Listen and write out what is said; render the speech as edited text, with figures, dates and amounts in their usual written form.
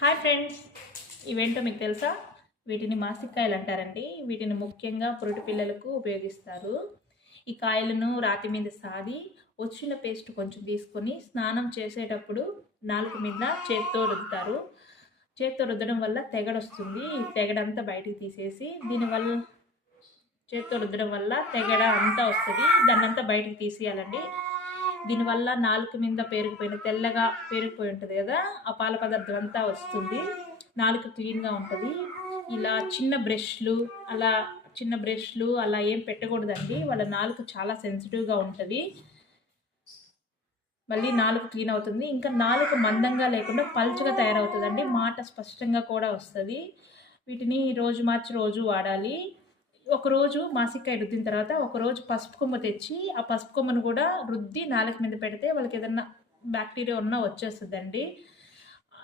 Hi friends, ఇవేంటో మీకు తెలుసా? వీటిని మాసికాయలు అంటారండి. వీటిని ముఖ్యంగా పురిటి పిల్లలకు ఉపయోగిస్తారు. ఈ కాయలను రాతి మీద సాది వచ్చిన పేస్ట్ కొంచెం తీసుకొని స్నానం చేసేటప్పుడు నాలుక మీద చేత్తో రుద్దుతారు. చేత్తో రుద్దడం వల్ల తెగడొస్తుంది. ఈ తెగడంతా బయటికి తీసేసి చేత్తో రుద్దడం వల్ల తెగడ అంతా వస్తుంది. దాన్నంతా బయటికి తీసేయాలండి. దీనివల్ల నాలుక మీద పేరుకుపోయిన తెల్లగా పేరుకుపోయి ఉంటుంది కదా, ఆ పాల పదార్థం అంతా వస్తుంది. నాలుక క్లీన్గా ఉంటుంది. ఇలా చిన్న బ్రష్లు అలా ఏం పెట్టకూడదండి. వాళ్ళ నాలుక చాలా సెన్సిటివ్గా ఉంటుంది. మళ్ళీ నాలుక క్లీన్ అవుతుంది. ఇంకా నాలుక మందంగా లేకుండా పల్చగా తయారవుతుందండి. మాట స్పష్టంగా కూడా వస్తుంది. వీటిని రోజు మార్చి రోజు వాడాలి. ఒకరోజు మాసికాయ రుద్దిన తర్వాత ఒకరోజు పసుపు కొమ్మ తెచ్చి ఆ పసుపు కొమ్మను కూడా రుద్ది నాలుక మీద పెడితే వాళ్ళకి ఏదన్నా బ్యాక్టీరియా ఉన్నా వచ్చేస్తుందండి.